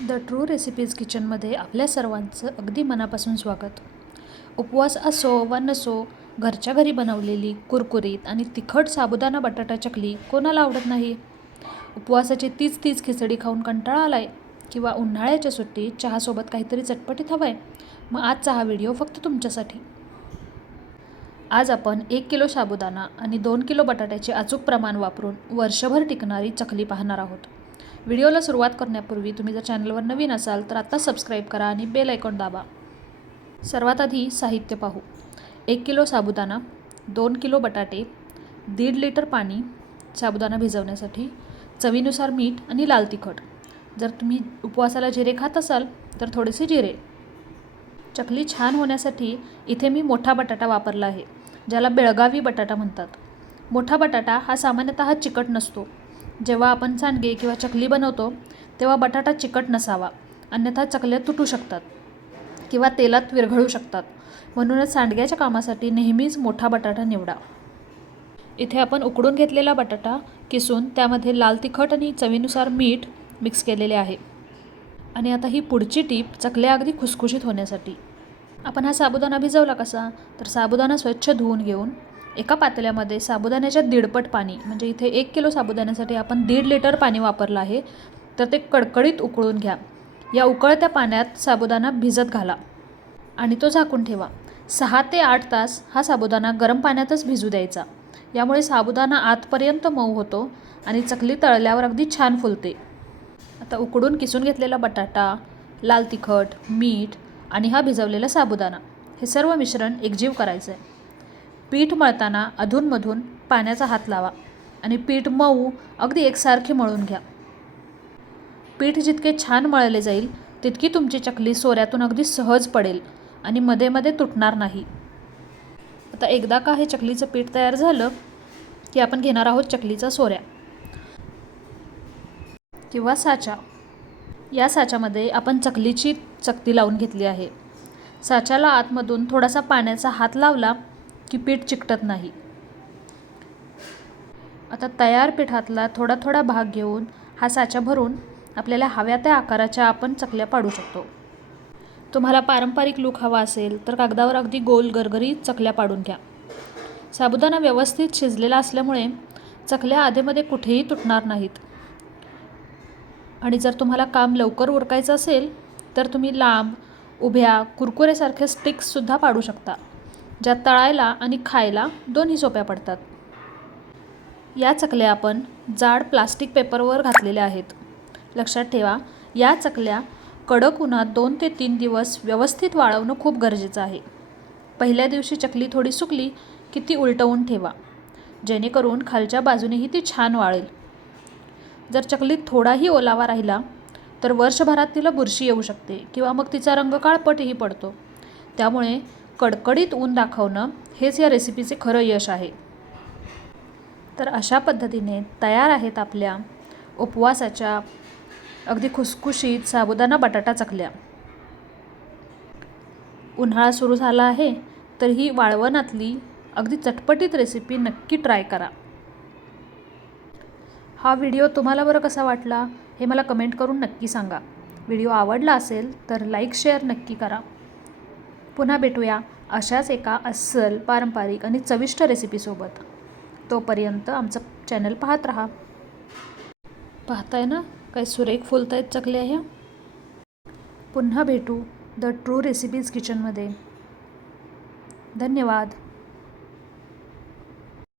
The true recipes किचनमध्ये आपल्या सर्वांचं अगदी मनापासून स्वागत. उपवास असो वा नसो, घरच्या घरी बनवलेली कुरकुरीत आणि तिखट साबुदाणा बटाटा चकली कोणाला आवडत नाही. उपवासाची तीच खिचडी खाऊन कंटाळा आलाय किंवा उन्हाळ्याच्या सुट्टीत चहासोबत काहीतरी चटपटीत हवंय, मग आजचा हा व्हिडिओ फक्त तुमच्यासाठी. आज आपण 1 किलो साबुदाणा आणि 2 किलो बटाट्याचे अचूक प्रमाण वापरून वर्षभर टिकणारी चकली पाहणार आहोत. व्हिडिओला सुरुवात करण्यापूर्वी तुम्ही जर चॅनलवर नवीन असाल तर आत्ता सबस्क्राईब करा आणि बेल आयकॉन दाबा. सर्वात आधी साहित्य पाहू. 1 किलो साबुदाणा, 2 किलो बटाटे, 1.5 लिटर पाणी साबुदाणा भिजवण्यासाठी, चवीनुसार मीठ आणि लाल तिखट. जर तुम्ही उपवासाला जिरे खात असाल तर थोडेसे जिरे. चकली छान होण्यासाठी इथे मी मोठा बटाटा वापरला आहे, ज्याला बेळगावी बटाटा म्हणतात. मोठा बटाटा हा सामान्यतः चिकट नसतो. जेव्हा आपण सांडगे किंवा चकली बनवतो तेव्हा बटाटा चिकट नसावा, अन्यथा चकल्या तुटू शकतात किंवा तेलात विरघळू शकतात. म्हणूनच सांडग्याच्या कामासाठी नेहमीच मोठा बटाटा निवडा. इथे आपण उकडून घेतलेला बटाटा किसून त्यामध्ये लाल तिखट आणि चवीनुसार मीठ मिक्स केलेले आहे. आणि आता ही पुढची टीप चकल्या अगदी खुसखुशीत होण्यासाठी. आपण हा साबुदाणा भिजवला कसा, तर साबुदाणा स्वच्छ धुवून घेऊन एका पातेल्यामध्ये साबुदाण्याच्या 1.5 पट पाणी, म्हणजे इथे 1 किलो साबुदाण्यासाठी आपण 1.5 लिटर पाणी वापरलं आहे, तर ते कडकडीत उकळून घ्या. या उकळत्या पाण्यात साबुदाणा भिजत घाला आणि तो झाकून ठेवा. 6 ते 8 तास हा साबुदाणा गरम पाण्यातच भिजू द्यायचा. यामुळे साबुदाणा आतपर्यंत मऊ होतो आणि चकली तळल्यावर अगदी छान फुलते. आता उकडून किसून घेतलेला बटाटा, लाल तिखट, मीठ आणि हा भिजवलेला साबुदाणा हे सर्व मिश्रण एकजीव करायचं आहे. पीठ मळताना अधूनमधून पाण्याचा हात लावा आणि पीठ मऊ अगदी एकसारखे मळून घ्या. पीठ जितके छान मळले जाईल तितकी तुमची चकली सोऱ्यातून अगदी सहज पडेल आणि मध्ये मध्ये तुटणार नाही. आता एकदा का हे चकलीचं पीठ तयार झालं की आपण घेणार आहोत चकलीचा सोऱ्या किंवा साचा. या साच्यामध्ये आपण चकलीची चकती लावून घेतली आहे. साच्याला आतमधून थोडासा पाण्याचा हात लावला की पीठ चिकटत नाही. आता तयार पिठातला थोडा थोडा भाग घेऊन हा साचा भरून आपल्याला हव्या त्या आकाराच्या आपण चकल्या पाडू शकतो. तुम्हाला पारंपरिक लूक हवा असेल तर कागदावर अगदी गोल गरगरीत चकल्या पाडून घ्या. साबुदाणा व्यवस्थित शिजलेला असल्यामुळे चकल्या आधेमध्ये कुठेही तुटणार नाहीत. आणि जर तुम्हाला काम लवकर उरकायचं असेल तर तुम्ही लांब, उभ्या, कुरकुरेसारखे स्टिक्ससुद्धा पाडू शकता, ज्या तळायला आणि खायला दोन्ही सोप्या पडतात. या चकल्या आपण जाड प्लास्टिक पेपरवर घातलेल्या आहेत. लक्षात ठेवा, या चकल्या कडक उन्हात 2 ते 3 दिवस व्यवस्थित वाळवणं खूप गरजेचं आहे. पहिल्या दिवशी चकली थोडी सुकली की ती उलटवून ठेवा, जेणेकरून खालच्या बाजूनेही ती छान वाळेल. जर चकलीत थोडाही ओलावा राहिला तर वर्षभरात तिला बुरशी येऊ शकते किंवा मग तिचा रंग काळपटही पडतो. त्यामुळे कडकडीत ऊन दाखवणं हेच या रेसिपीचे खरं यश आहे. तर अशा पद्धतीने तयार आहेत आपल्या उपवासाच्या अगदी खुसखुशीत साबुदाणा बटाटा चकल्या. उन्हाळा सुरू झाला आहे तर ही वाळवणातली अगदी चटपटीत रेसिपी नक्की ट्राय करा. हा व्हिडिओ तुम्हाला बरं कसा वाटला हे मला कमेंट करून नक्की सांगा. व्हिडिओ आवडला असेल तर लाईक शेअर नक्की करा. पुन्हा भेटूया अशाच एका अस्सल, पारंपरिक आणि चविष्ट रेसिपीसोबत. तोपर्यंत आमचं चॅनल पाहत राहा. पाहताय ना काय सुरेख फुलतायत चकल्या ह्या. पुन्हा भेटू द ट्रू रेसिपीज किचनमध्ये. धन्यवाद.